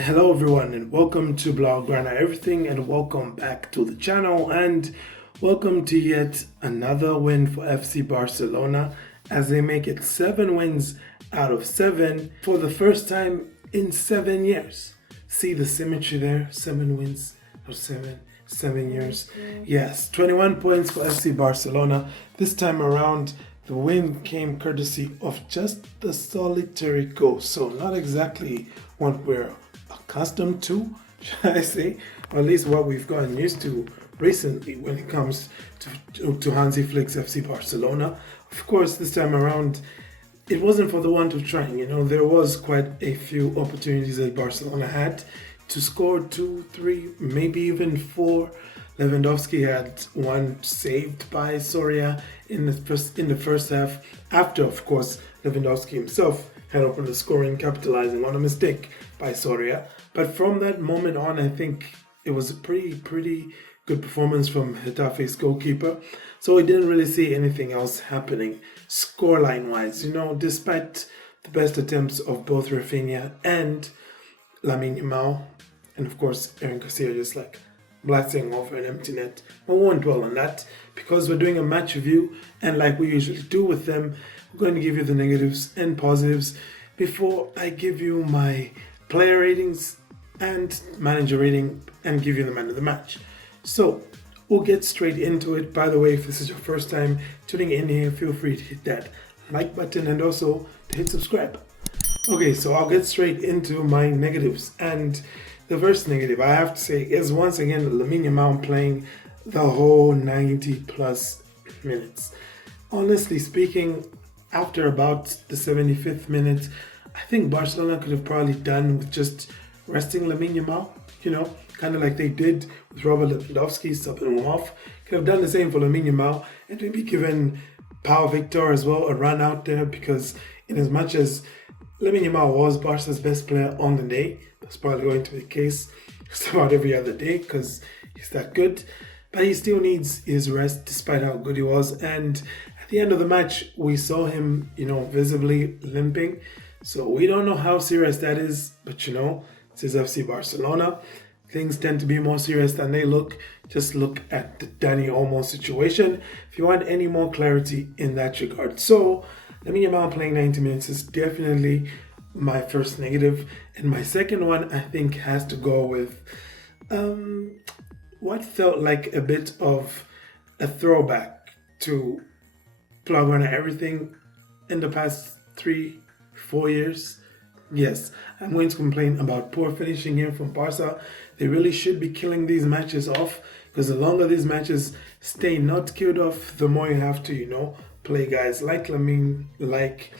Hello everyone and welcome to Blaugrana Everything and welcome back to the channel and welcome to yet another win for FC Barcelona as they make it 7 wins out of 7 for the first time in 7 years. See the symmetry there, 7 wins out of 7 years. Yes, 21 points for FC Barcelona. This time around the win came courtesy of just the solitary goal, so not exactly what we're accustomed to, should I say, or at least what we've gotten used to recently when it comes to Hansi Flick's FC Barcelona. Of course, this time around, it wasn't for the want of trying. There was quite a few opportunities that Barcelona had to score 2, 3, maybe even 4. Lewandowski had one saved by Soria in the first half. After, of course, Lewandowski himself had opened the scoring, capitalizing on a mistake by Soria. But from that moment on, I think it was a pretty good performance from Getafe's goalkeeper. So we didn't really see anything else happening scoreline-wise. Despite the best attempts of both Rafinha and Lamine Yamal, and of course Aaron Garcia just blasting over an empty net. I won't dwell on that because we're doing a match review, and like we usually do with them, I'm going to give you the negatives and positives before I give you my player ratings and manager rating and give you the man of the match. So we'll get straight into it. By the way, if this is your first time tuning in here, feel free to hit that like button and also to hit subscribe. Okay, so I'll get straight into my negatives, and the first negative I have to say is once again Lamine Yamal playing the whole 90 plus minutes. Honestly speaking, after about the 75th minute, I think Barcelona could have probably done with just resting Lamine Yamal, kind of like they did with Robert Lewandowski, subbing him off. Could have done the same for Lamine Yamal and maybe given Pau Victor as well a run out there, because in as much as Lamine Yamal was Barca's best player on the day, that's probably going to be the case just about every other day because he's that good. But he still needs his rest despite how good he was. And at the end of the match, we saw him, visibly limping. So we don't know how serious that is, but this is FC Barcelona. Things tend to be more serious than they look. Just look at the Dani Olmo situation if you want any more clarity in that regard. So Lamine Yamal playing 90 minutes is definitely my first negative. And my second one, I think, has to go with what felt like a bit of a throwback to Blaugrana Everything in the past 3-4 years. Yes, I'm going to complain about poor finishing here from Barca. They really should be killing these matches off, because the longer these matches stay not killed off, the more you have to, play guys like Lamine, like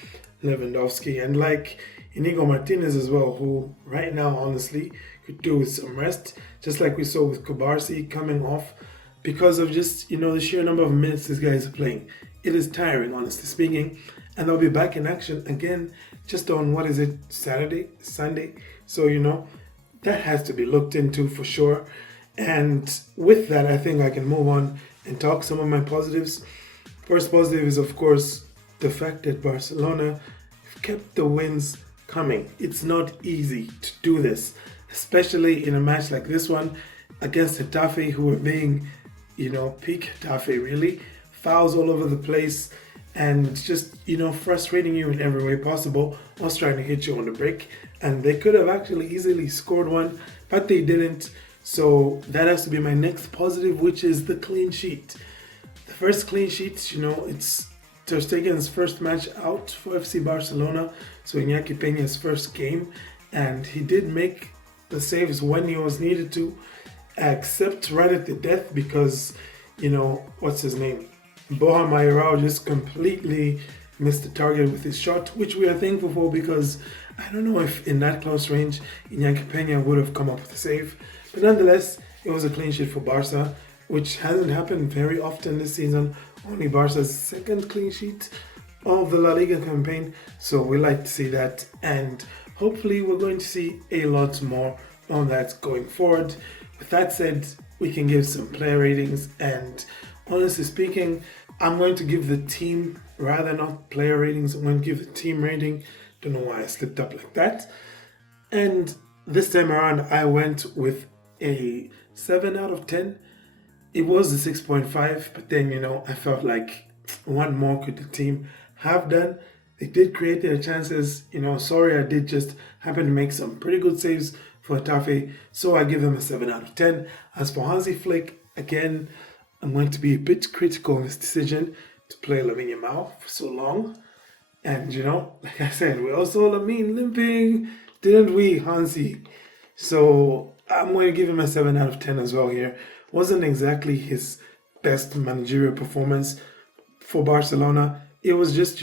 Lewandowski, and like Inigo Martinez as well, who right now, honestly, could do with some rest, just like we saw with Kubarsi coming off, because of just, the sheer number of minutes these guys are playing. It is tiring, honestly speaking, and they'll be back in action again just on, Sunday. So, that has to be looked into for sure. And with that, I think I can move on and talk some of my positives. First positive is, of course, the fact that Barcelona have kept the wins coming. It's not easy to do this, especially in a match like this one against Getafe, who are being, peak Getafe really. Fouls all over the place and just, frustrating you in every way possible, was trying to hit you on the break. And they could have actually easily scored one, but they didn't. So that has to be my next positive, which is the clean sheet. The first clean sheet, it's Ter Stegen's first match out for FC Barcelona, so Iñaki Peña's first game, and he did make the saves when he was needed to, except right at the death because, what's his name? Borja Mayoral just completely missed the target with his shot, which we are thankful for, because I don't know if in that close range Iñaki Peña would have come up with a save. But nonetheless, it was a clean sheet for Barca, which hasn't happened very often this season. Only Barca's second clean sheet of the La Liga campaign. So we like to see that, and hopefully we're going to see a lot more on that going forward. With that said, we can give some player ratings, and honestly speaking, I'm going to give the team, rather not player ratings, I'm going to give the team rating. Don't know why I slipped up like that. And This time around, I went with a 7 out of 10. It was a 6.5, but then, I felt like what more could the team have done? They did create their chances. Sorry, I did just happen to make some pretty good saves for Getafe, so I give them a 7 out of 10. As for Hansi Flick, again, I'm going to be a bit critical of his decision to play Lamine Yamal for so long. And, like I said, we also saw Lamine limping, didn't we, Hansi? So I'm going to give him a 7 out of 10 as well here. Wasn't exactly his best managerial performance for Barcelona. It was just,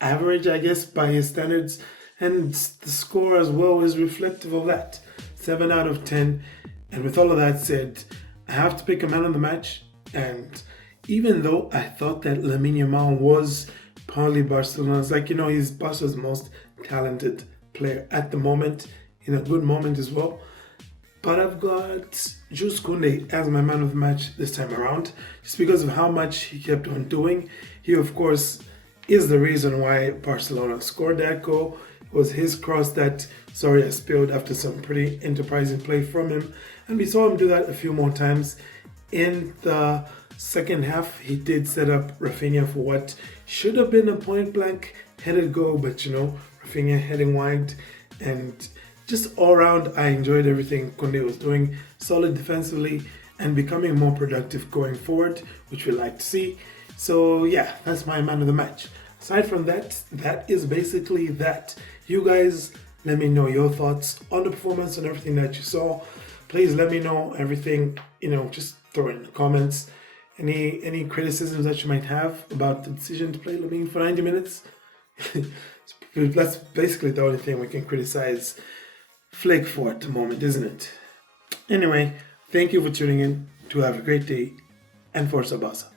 average, I guess, by his standards. And the score as well is reflective of that. 7 out of 10. And with all of that said, I have to pick a man of the match. And even though I thought that Lamine Yamal was probably Barcelona's, he's Barca's most talented player at the moment, in a good moment as well. But I've got Jules Koundé as my man of the match this time around, just because of how much he kept on doing. He, of course, is the reason why Barcelona scored that goal. It was his cross that Soria spilled after some pretty enterprising play from him. And we saw him do that a few more times. In the second half, he did set up Rafinha for what should have been a point-blank headed goal, but Rafinha heading wide. And just all around, I enjoyed everything Koundé was doing. Solid defensively and becoming more productive going forward, which we like to see. So yeah, that's my man of the match. Aside from that, that is basically that. You guys, let me know your thoughts on the performance and everything that you saw. Please let me know everything, just throw it in the comments. Any criticisms that you might have about the decision to play Lamine for 90 minutes? That's basically the only thing we can criticize Flick for at the moment, isn't it? Anyway, thank you for tuning in. To have a great day, and Forza Barça.